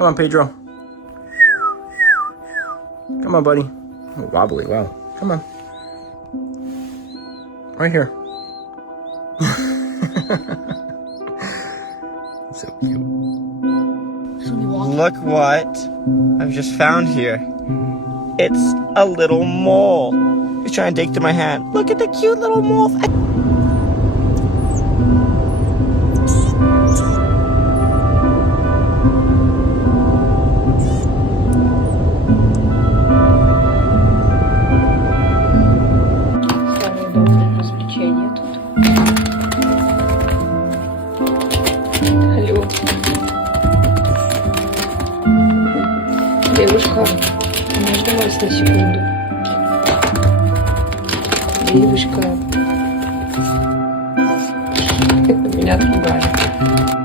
Come on, Pedro. Come on, buddy. Oh, wobbly, wow. Come on. Right here. So cute. Look what I've just found here. It's a little mole. He's trying to dig through my hand. Look at the cute little mole. Самое доброе развлечение тут. Алло. Девушка, можно вас на секунду? Девушка. Меня отругали.